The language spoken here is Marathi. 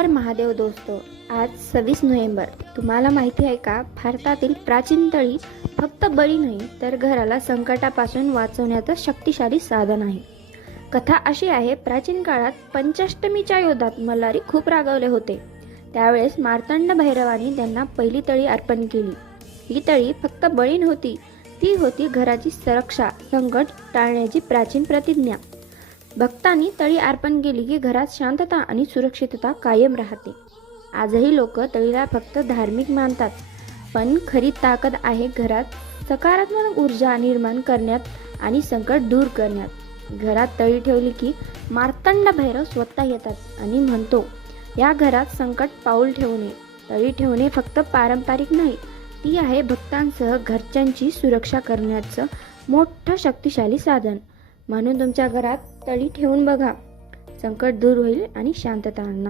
हर महादेव दोस्तो. आज 26 नोव्हेंबर. तुम्हाला माहिती आहे का, भारतातील प्राचीन तळी फक्त बळी नाही तर घराला संकटापासून वाचवण्याचं शक्तिशाली साधन आहे. कथा अशी आहे, प्राचीन काळात पंचाष्टमीच्या युद्धात मल्हारी खूप रागावले होते. त्यावेळेस मार्तंड भैरवाने त्यांना पहिली तळी अर्पण केली. ही तळी फक्त बळी नव्हती, ती होती घराची सुरक्षा, संकट टाळण्याची प्राचीन प्रतिज्ञा. भक्तांनी तळी अर्पण केली की घरात शांतता आणि सुरक्षितता कायम राहते. आजही लोक तळीला फक्त धार्मिक मानतात, पण खरी ताकद आहे घरात सकारात्मक ऊर्जा निर्माण करण्यात आणि संकट दूर करण्यात. घरात तळी ठेवली की मार्तंड भैरव स्वतः येतात आणि म्हणतो, या घरात संकट पाऊल ठेवू नये. तळी ठेवणे फक्त पारंपरिक नाही, ती आहे भक्तांसह घरच्यांची सुरक्षा करण्याचं मोठं शक्तिशाली साधन. म्हणून तुमच्या घरात तळी ठेवून बघा, संकट दूर होईल आणि शांतता आणणार.